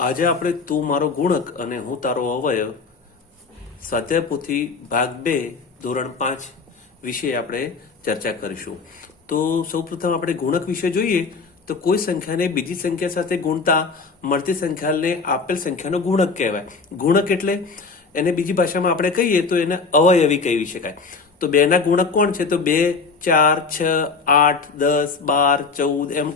આજે આપણે તું મારો ગુણક અને હું તારો અવયવ સ્વાધ્યાયપોથી ભાગ બે, ધોરણ પાંચ વિશે આપણે ચર્ચા કરીશું. તો સૌપ્રથમ આપણે ગુણક વિશે જોઈએ, તો કોઈ સંખ્યાને બીજી સંખ્યા સાથે ગુણતા મળતી સંખ્યાને આપેલ સંખ્યાનો ગુણક કહેવાય. ગુણક એટલે એને બીજી ભાષામાં આપણે કહીએ તો એને અવયવી કહી શકાય. તો બેના ગુણક કોણ છે? તો બે, ચાર, છ, આઠ, દસ, બાર, ચૌદ, એમ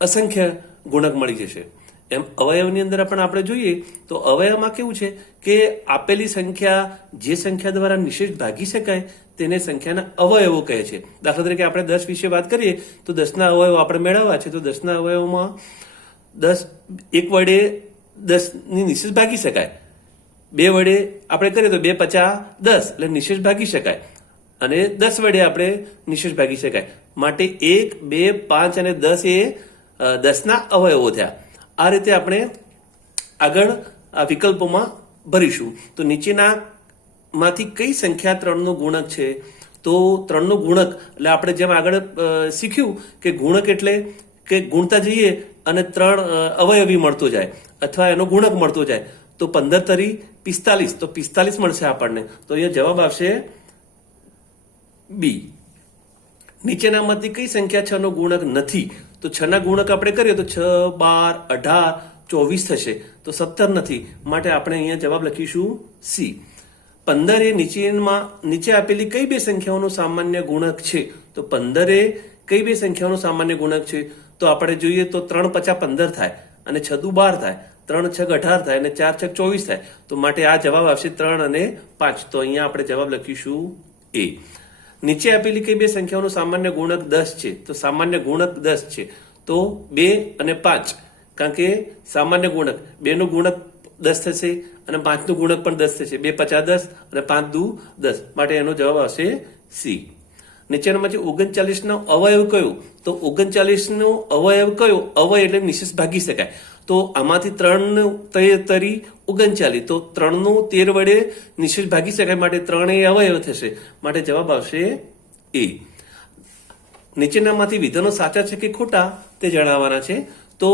અસંખ્ય ગુણક મળી જશે. એમ અવયવની અંદર પણ આપણે જોઈએ તો અવયવમાં કેવું છે કે આપેલી સંખ્યા જે સંખ્યા દ્વારા નિશેષ ભાગી શકાય તેને સંખ્યાના અવયવો કહે છે. દાખલા તરીકે આપણે દસ વિશે વાત કરીએ તો દસના અવયવો આપણે મેળવવા છે તો દસના અવયવોમાં દસ એક વડે દસની નિશેષ ભાગી શકાય. બે વડે આપણે કરીએ તો બે પચા દસ એટલે નિશેષ ભાગી શકાય. અને દસ વડે આપણે નિશેષ ભાગી શકાય. માટે એક, બે, પાંચ અને દસ એ દસના અવયવો થયા. આ રીતે આપણે આગળ આ વિકલ્પોમાં ભરીશું. તો નીચેના માંથી કઈ સંખ્યા ત્રણનો ગુણક છે? તો ત્રણનો ગુણક, એટલે આપણે જેમ આગળ શીખ્યું કે ગુણક એટલે કે ગુણતા જઈએ અને ત્રણ અવયવી મળતો જાય, અથવા એનો ગુણક મળતો જાય. તો પંદર તરી પિસ્તાલીસ, તો પિસ્તાલીસ મળશે આપણને. તો અહીંયા જવાબ આવશે બી. નીચેનામાંથી કઈ સંખ્યા છ નો ગુણક નથી? તો છ ના ગુણક આપણે કરીએ તો છ, બાર, અઢાર, ચોવીસ થશે. તો સત્તર નથી. માટે આપણે અહીંયા જવાબ લખીશું સી. પંદર એ નીચેમાં, નીચે આપેલી કઈ બે સંખ્યાઓનો સામાન્ય ગુણક છે? તો પંદર એ કઈ બે સંખ્યાઓનો સામાન્ય ગુણક છે? તો આપણે જોઈએ તો ત્રણ પચા પંદર થાય અને છ દુ બાર થાય. ત્રણ છગ અઢાર થાય અને ચાર છગ ચોવીસ થાય. તો માટે આ જવાબ આવશે ત્રણ અને પાંચ. તો અહીંયા આપણે જવાબ લખીશું એ. નીચે આપેલી કઈ બે સંખ્યાઓનો સામાન્ય ગુણક દસ છે, તો સામાન્ય ગુણક દસ છે. તો બે અને પાંચ, કારણ કે સામાન્ય ગુણક, બેનો ગુણક દસ થશે અને પાંચનો ગુણક પણ દસ થશે. બે પચાસ દસ અને પાંચ દુ દસ. માટે એનો જવાબ આવશે સી નીચેનામાંથી ઓગણચાલીસ નો અવયવ કયો? તો ઓગણચાલીસ નો અવયવ કયો? અવય એટલે નિશેષ ભાગી શકાય. તો આમાંથી ત્રણ તરી ઓગણચાલીસ. તો ત્રણનું તેર વડે નિશેષ ભાગી શકાય. માટે ત્રણ એ અવયવ થશે. માટે જવાબ આવશે એ. નીચેનામાંથી વિધાનો સાચા છે કે ખોટા તે જણાવવાના છે. તો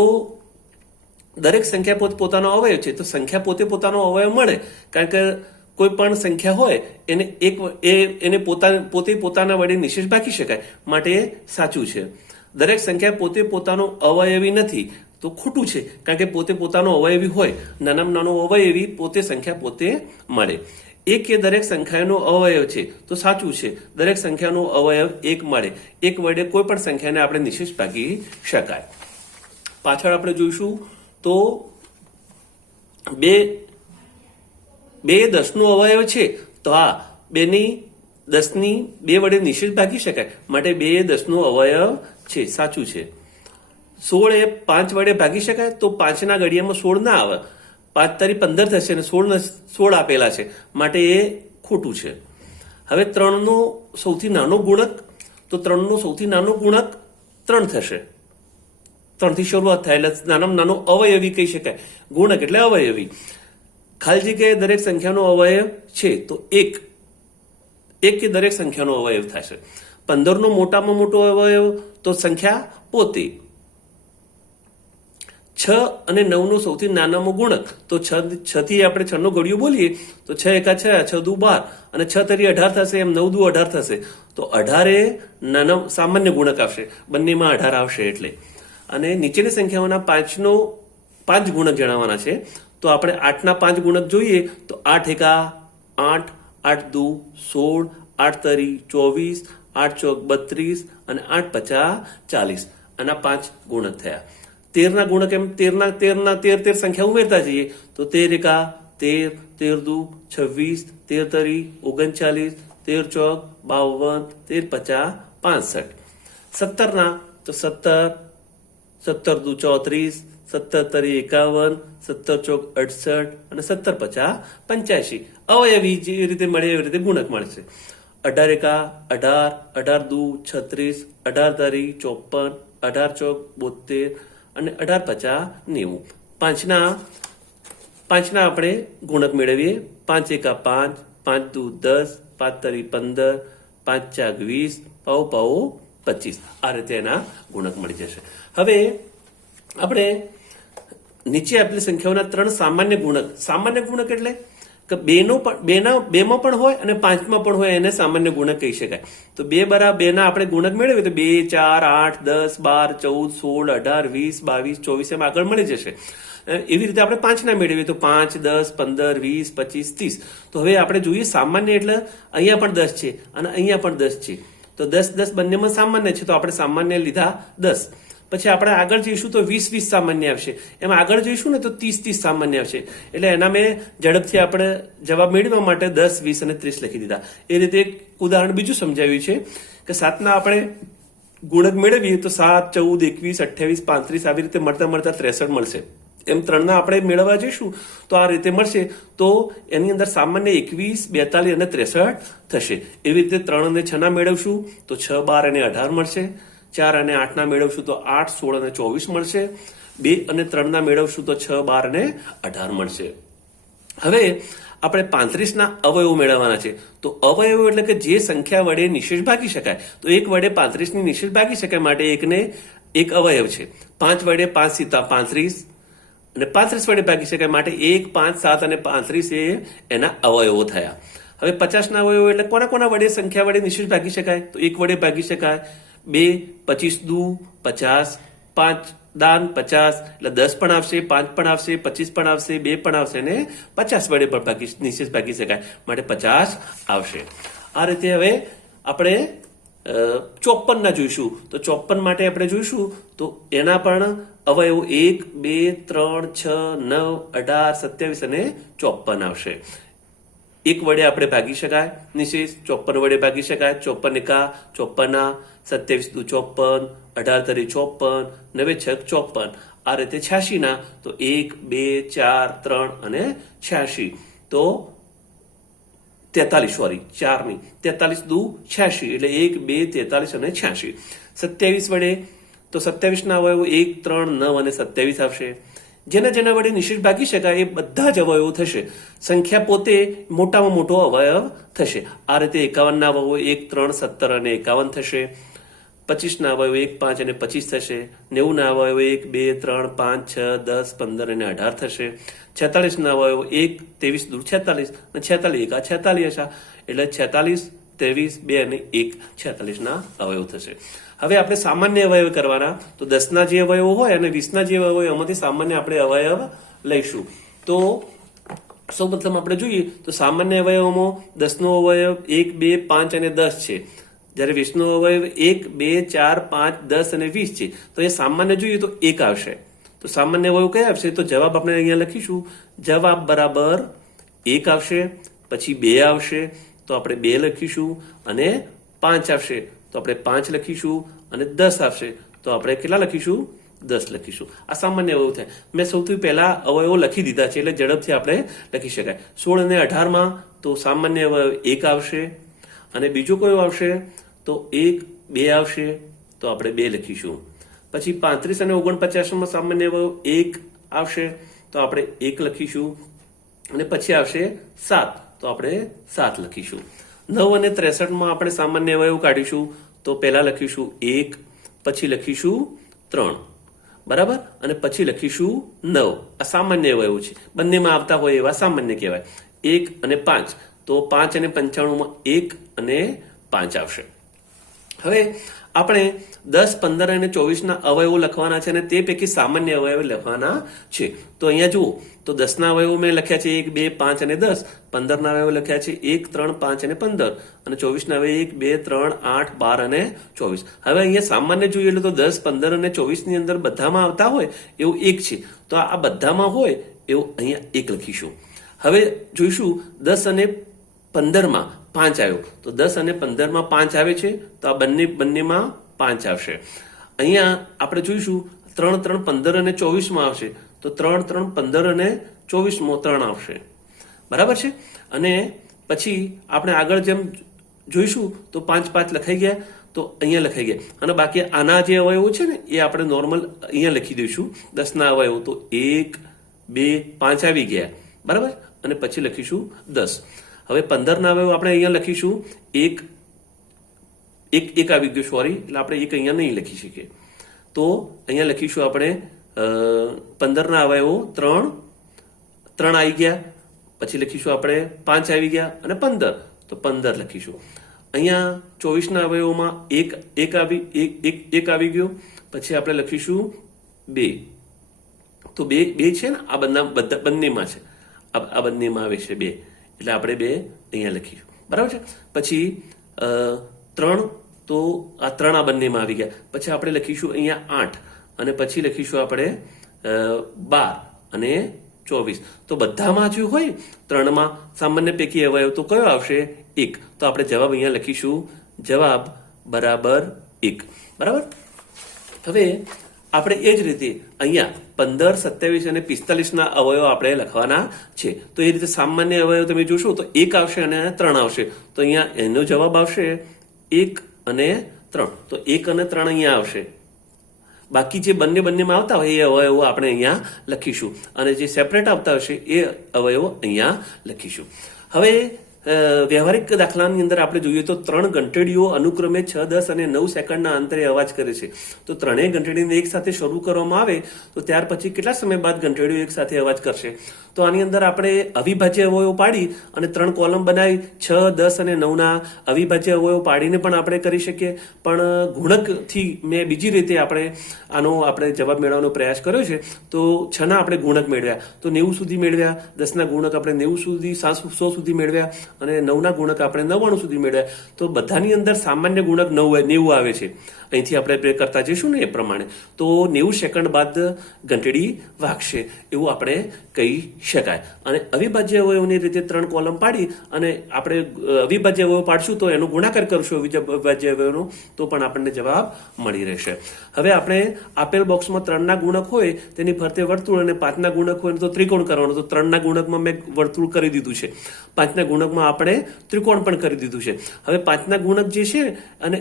દરેક સંખ્યા પોત પોતાનો અવયવ છે. તો સંખ્યા પોતે પોતાનો અવયવ મળે. કારણ કે કોઈ પણ સંખ્યા હોય, એને એક એને પોતા, પોતે પોતાના વડે નિશેષ ભાગી શકાય. માટે સાચું છે. દરેક સંખ્યા પોતે પોતાનો અવયવી નથી. તો ખોટું છે. કારણ કે પોતે પોતાનો અવયવી હોય, નાનામાં નાનો અવયવી પોતે સંખ્યા પોતે મળે. એક એ દરેક સંખ્યાનો અવયવ છે, તો સાચું છે. દરેક સંખ્યાનો અવયવ એક મળે. એક વડે કોઈ પણ સંખ્યાને આપણે નિશેષ ભાગી શકાય. પાછળ આપણે જોઈશું તો બે બે દસનો અવયવ છે, તો આ બેની દસની બે વડે નિશેષ ભાગી શકાય. માટે બે દસનો અવયવ છે. સાચું છે. સોળ એ પાંચ વડે ભાગી શકાય તો પાંચના ઘડિયામાં સોળ ના આવે. પાંચ તારી પંદર થશે અને સોળ સોળ આપેલા છે. માટે એ ખોટું છે. હવે ત્રણનો સૌથી નાનો ગુણક, તો ત્રણનો સૌથી નાનો ગુણક ત્રણ થશે. ત્રણથી શરૂઆત થાય એટલે નાનામાં નાનો અવયવી કહી શકાય. ગુણક એટલે અવયવી. ખાલી જગ્યાએ દરેક સંખ્યાનો અવયવ છે, તો એક. એક કે દરેક સંખ્યાનો અવયવ થશે. પંદરનો મોટામાં મોટો અવયવ, તો સંખ્યા પોતે. છ અને નવનો સૌથી નાનામાં ગુણક. તો છ છથી આપણે છનો ઘડિયો બોલીએ, તો છ એકા છ છ દુ બાર. અને છ તરી અઢાર થશે, એમ નવ દુ અઢાર થશે. તો અઢાર એ સામાન્ય ગુણક આવશે. બંનેમાં અઢાર આવશે એટલે. અને નીચેની સંખ્યાઓના પાંચનો પાંચ ગુણક જણાવવાના છે. તો આપણે આઠના પાંચ ગુણક જોઈએ, તો આઠ એકા આઠ આઠ દુ સોળ, આઠ તરી ચોવીસ, આઠ ચોક બત્રીસ અને આઠ પચાસ ચાલીસ. આના પાંચ ગુણક થયા. તેરના ગુણક એમ તેરના તેરના, તેર તેર સંખ્યા ઉમેરતા જઈએ, તો તેર એકા તેર તેર દુ, છવ્વીસ, તેર તરી, ઓગણચાલીસ, તેર ચોક, બાવન, તેર પચાસ, પાસઠ. સત્તરના, તો સત્તર સત્તર દુ ચોત્રીસ, સત્તર તરી એકાવન, સત્તર ચોક અડસઠ અને સત્તર પચાસ પંચ્યાસી. અવયવી જે રીતે મળે, એવી રીતે ગુણક મળશે. અઢાર એકા, અઢાર અઢાર દુ, છત્રીસ, અઢાર તારી ચોપન, અઢાર ચોક બોતેર અને અઢાર પચાસ નેવું. પાંચના પાંચના આપણે ગુણક મેળવીએ. પાંચ એકા પાંચ પાંચ દુ દસ, પાંચ તરી પંદર, પાંચ ચાક વીસ, પાઉ પાઉ પચીસ. આ રીતે એના ગુણક મળી જશે. હવે આપણે નીચે આપેલી સંખ્યાઓના ત્રણ સામાન્ય ગુણક. સામાન્ય ગુણક એટલે? કે બેનો પણ બેના બેમાં પણ હોય અને પાંચમાં પણ હોય એને સામાન્ય ગુણક કહી શકાય. તો બે બરાબર બેના આપણે ગુણક મેળવીએ તો બે, ચાર, આઠ, દસ, બાર, ચૌદ, સોળ, અઢાર, વીસ, બાવીસ, ચોવીસ એમ આગળ મળી જશે. એવી રીતે આપણે પાંચના મેળવીએ તો પાંચ, દસ, પંદર, વીસ, પચીસ, ત્રીસ. તો હવે આપણે જોઈએ સામાન્ય એટલે અહીંયા પણ દસ છે અને અહીંયા પણ દસ છે. તો દસ દસ બંનેમાં સામાન્ય છે તો આપણે સામાન્ય લીધા દસ. પછી આપણે આગળ જઈશું તો વીસ વીસ સામાન્ય આવશે. એમ આગળ જઈશું ને તો ત્રીસ ત્રીસ સામાન્ય આવશે. એટલે એના મેં ઝડપથી આપણે જવાબ મેળવવા માટે દસ, વીસ અને ત્રીસ લખી દીધા. એ રીતે એક ઉદાહરણ બીજું સમજાવ્યું છે કે સાતના આપણે ગુણક મેળવીએ તો સાત, ચૌદ, એકવીસ, અઠ્યાવીસ, પાંત્રીસ આવી રીતે મળતા મળતા ત્રેસઠ મળશે. એમ ત્રણના આપણે મેળવવા જઈશું તો આ રીતે મળશે. તો એની અંદર સામાન્ય એકવીસ, બેતાલીસ અને ત્રેસઠ થશે. એવી રીતે ત્રણ અને છના મેળવશું તો છ, બાર અને અઢાર મળશે. ચાર અને આઠના મેળવશું તો આઠ, સોળ અને ચોવીસ મળશે. બે અને ત્રણના મેળવશું તો છ, બાર અને અઢાર મળશે. હવે આપણે પાંત્રીસના અવયવો મેળવવાના છે. તો અવયવો એટલે કે જે સંખ્યા વડે નિશેષ ભાગી શકાય. તો એક વડે પાંત્રીસની નિશેષ ભાગી શકાય માટે એકને એક અવયવ છે. પાંચ વડે પાંચ સીતા પાંત્રીસ અને પાંત્રીસ વડે ભાગી શકાય માટે એક, પાંચ, સાત અને પાંત્રીસ એ એના અવયવો થયા. હવે પચાસના અવયવો એટલે કોના કોના વડે સંખ્યા વડે નિશેષ ભાગી શકાય? તો એક વડે ભાગી શકાય. બે, પચીસ દુ, પચાસ, પાંચ, દાન, પચાસ, એટલે દસ પણ આવશે, પાંચ પણ આવશે, પચીસ પણ આવશે, બે પણ આવશે ને પચાસ વડે પણ ભાગી નિશેષ ભાગી શકાય. માટે પચાસ આવશે. આ રીતે હવે આપણે ચોપન ના જોઈશું. તો ચોપન માટે આપણે જોઈશું. તો એના પણ અવયવો એક, બે, ત્રણ, છ, નવ, અઢાર, સત્યાવીસ અને ચોપન આવશે. એક વડે આપણે ભાગી શકાય નિશેષ ચોપન વડે ભાગી શકાય ચોપન એકા ચોપના સત્યાવીસ દુ ચોપન, અઢાર તરી ચોપન, નવે છ ચોપન. આ રીતે છ્યાસી ના, તો એક, બે, ચાર, ત્રણ અને છ્યાસી તો તેતાલીસ સોરી ચારની તેતાલીસ દુ છ્યાસી એટલે એક, બે, તેતાલીસ અને છ્યાસી સત્યાવીસ વડે, તો સત્યાવીસ ના અવયવો એક, ત્રણ, નવ અને સત્યાવીસ આવશે. જેના જેના વડે નિશેષ ભાગી શકાય એ બધા જ અવયવો થશે. સંખ્યા પોતે મોટામાં મોટો અવયવ થશે. આ રીતે એકાવન ના અવયવો એક, ત્રણ, સત્તર અને એકાવન થશે. પચીસ ના અવયવો એક, પાંચ અને પચીસ થશે. નેવું ના અવયવો એક, બે, ત્રણ, પાંચ, છ, દસ, પંદર અને અઢાર થશે. છેતાલીસ ના અવયવો એક, ત્રેવીસ, દૂર છેતાલીસ અને છેતાલીસ એકા. છેતાલીસ હશે. એટલે છેતાલીસ ત્રેવીસ, બે અને એક છેતાલીસ ના અવયવ થશે. હવે આપણે સામાન્ય અવયવ કરવાના. તો દસના જે અવયવો હોય અને વીસના જે અવયવ એમાંથી સામાન્ય આપણે અવયવ લઈશું. તો સૌ પ્રથમ આપણે જોઈએ તો સામાન્ય અવયવોમાં દસનો અવયવ એક, બે, પાંચ અને દસ છે. જ્યારે વિષ્ણુ અવયવ એક, બે, ચાર, પાંચ, દસ અને વીસ છે, તો એ સામાન્ય જોઈએ તો એક આવશે. તો સામાન્ય અવયવ કયા આવશે? તો જવાબ આપણે અહીંયા લખીશું. જવાબ બરાબર એક આવશે, પછી બે આવશે, તો આપણે બે લખીશું અને પાંચ આવશે. તો આપણે પાંચ લખીશું અને દસ આવશે. તો આપણે કેટલા લખીશું? દસ લખીશું. આ સામાન્ય અવયવ થાય. મેં સૌથી પહેલા અવયવો લખી દીધા છે, એટલે ઝડપથી આપણે લખી શકાય. સોળ અને અઢારમાં તો સામાન્ય અવયવ એક આવશે અને બીજો કયો આવશે? તો એક, બે આવશે, તો આપણે બે લખીશું. પછી પાંત્રીસ અને ઓગણપચાસમાં સામાન્ય અવયવ એક આવશે, તો આપણે એક લખીશું. અને પછી આવશે સાત, તો આપણે સાત લખીશું. નવ અને ત્રેસઠમાં આપણે સામાન્ય અવયવ કાઢીશું, તો પહેલા લખીશું એક, પછી લખીશું ત્રણ. બરાબર? અને પછી લખીશું નવ. આ સામાન્ય અવયવ છે. બંનેમાં આવતા હોય એવા સામાન્ય કહેવાય. એક અને પાંચ. તો પાંચ અને પંચાણુંમાં એક અને પાંચ આવશે. હવે આપણે દસ, પંદર અને ચોવીસના અવયવો લખવાના છે અને તે પૈકી સામાન્ય અવયવ લખવાના છે. તો અહીંયા જુઓ, તો દસના અવયવો મેં લખ્યા છે, એક, બે, પાંચ અને દસ. પંદરના અવયવ લખ્યા છે, એક, ત્રણ, પાંચ અને પંદર. અને ચોવીસના અવયવ એક, બે, ત્રણ, આઠ, બાર અને ચોવીસ. હવે અહીંયા સામાન્ય જોઈએ એટલે તો દસ, પંદર અને ચોવીસની અંદર બધામાં આવતા હોય એવું એક છે. તો આ બધામાં હોય એવું અહીંયા એક લખીશું. હવે જોઈશું, દસ અને પંદરમાં પાંચ આવ્યો. તો દસ અને પંદરમાં પાંચ આવે છે, તો આ બંને, બંનેમાં પાંચ આવશે. અહીંયા આપણે જોઈશું, ત્રણ ત્રણ, પંદર અને ચોવીસમાં આવશે. તો ત્રણ ત્રણ, પંદર અને ચોવીસમાં ત્રણ આવશે. બરાબર છે? અને પછી આપણે આગળ જેમ જોઈશું, તો પાંચ પાંચ લખાઈ ગયા. તો અહીંયા લખાઈ ગયા. અને બાકી આના જે અવયવો છે ને, એ આપણે નોર્મલ અહીંયા લખી દઈશું. દસના અવયવો તો એક, બે, પાંચ આવી ગયા. બરાબર? અને પછી લખીશું દસ. હવે પંદરના અવયવ આપણે અહીંયા લખીશું. એક એક એક આવી ગયું સોરી એટલે આપણે એક અહીંયા નહીં લખી શકીએ. તો અહીંયા લખીશું આપણે પંદરના અવયવો ત્રણ. ત્રણ આવી ગયા. પછી લખીશું આપણે, પાંચ આવી ગયા અને પંદર. તો પંદર લખીશું. અહીંયા ચોવીસના અવયવોમાં એક એક આવી, એક એક એક આવી ગયો. પછી આપણે લખીશું બે. તો બે બે છે ને? આ બંને, બધા, બંનેમાં છે. આ બંનેમાં આવે છે બે. એટલે આપણે બે અહીંયા લખીશું બરાબર છે? પછી ત્રણ, તો આ ત્રણ આ બંનેમાં આવી ગયા. પછી આપણે લખીશું અહીંયા આઠ અને પછી લખીશું આપણે બાર અને ચોવીસ. તો બધામાં જો હોય? ત્રણમાં સામાન્ય પૈકી અવયવ તો કયો આવશે? એક. તો આપણે જવાબ અહીંયા લખીશું જવાબ બરાબર એક. બરાબર? હવે આપણે એ જ રીતે અહીંયા પંદર, સત્યાવીસ અને પિસ્તાલીસના અવયવ આપણે લખવાના છે. તો એ રીતે સામાન્ય અવયવ તમે જોશો તો એક આવશે અને ત્રણ આવશે. તો અહીંયા એનો જવાબ આવશે એક અને ત્રણ. તો એક અને ત્રણ અહીંયા આવશે. બાકી જે બંને બંનેમાં આવતા હોય એ અવયવો આપણે અહીંયા લખીશું. અને જે સેપરેટ આવતા હશે એ અવયવો અહીંયા લખીશું. હવે વ્યવહારિક દાખલાની અંદર આપણે જોઈએ તો ત્રણ ઘંટડીઓ અનુક્રમે છ, દસ અને નવ સેકન્ડના અંતરે અવાજ કરે છે. તો ત્રણેય ઘંટડીને એક સાથે શરૂ કરવામાં આવે, તો ત્યાર પછી કેટલા સમય બાદ ઘંટડીઓ એક સાથે અવાજ કરશે? તો આની અંદર આપણે અવિભાજ્ય અવયવો પાડી અને ત્રણ કોલમ બનાવી, છ, દસ અને નવના અવિભાજ્ય અવયવો પાડીને પણ આપણે કરી શકીએ. પણ ગુણકથી મેં બીજી રીતે આપણે આનો આપણે જવાબ મેળવવાનો પ્રયાસ કર્યો છે. તો છના આપણે ગુણક મેળવ્યા. તો નેવું સુધી મેળવ્યા. દસના ગુણક આપણે નેવું સુધી સો સુધી મેળવ્યા અને નવના ગુણક આપણે નવ્વાણું સુધી મેળવ્યા. તો બધાની અંદર સામાન્ય ગુણક નવ, નેવું આવે છે. અહીંથી આપણે પ્રે કરતા જઈશું ને એ પ્રમાણે. તો નેવું સેકન્ડ બાદ ઘંટડી વાગશે, એવું આપણે કહી શકાય. અને અવિભાજ્ય અવયવની રીતે ત્રણ કોલમ પાડી અને આપણે અવિભાજ્ય અવયવ પાડશું તો એનો ગુણાકાર કરશું અવિભાજ્ય અવયવનો તો પણ આપણને જવાબ મળી રહેશે. હવે આપણે આપેલ બોક્સમાં ત્રણના ગુણક હોય, તેની ફરતે વર્તુળ અને પાંચના ગુણક હોય તો ત્રિકોણ કરવાનો, તો ત્રણના ગુણકમાં મેં વર્તુળ કરી દીધું છે. પાંચના ગુણકમાં આપણે ત્રિકોણ પણ કરી દીધું છે. હવે પાંચના ગુણક જે છે અને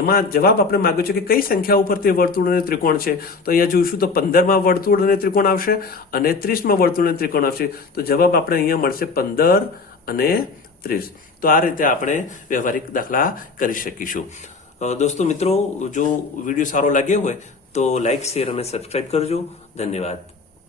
એમાં જવાબ આપણે માંગ્યો છે કે કઈ સંખ્યા ઉપર તે વર્તુળ અને ત્રિકોણ છે? તો અહીંયા જોઈશું તો પંદરમાં વર્તુળ અને ત્રિકોણ આવશે અને ત્રીસમાં વર્તુળ અને ત્રિકોણ આવશે. તો જવાબ આપણે અહીંયા મળશે પંદર અને ત્રીસ. તો આ રીતે આપણે વ્યવહારિક દાખલા કરી શકીશું. દોસ્તો, મિત્રો, જો વીડિયો સારો લાગ્યો હોય તો લાઇક શેર અને સબસ્ક્રાઇબ કરજો. ધન્યવાદ.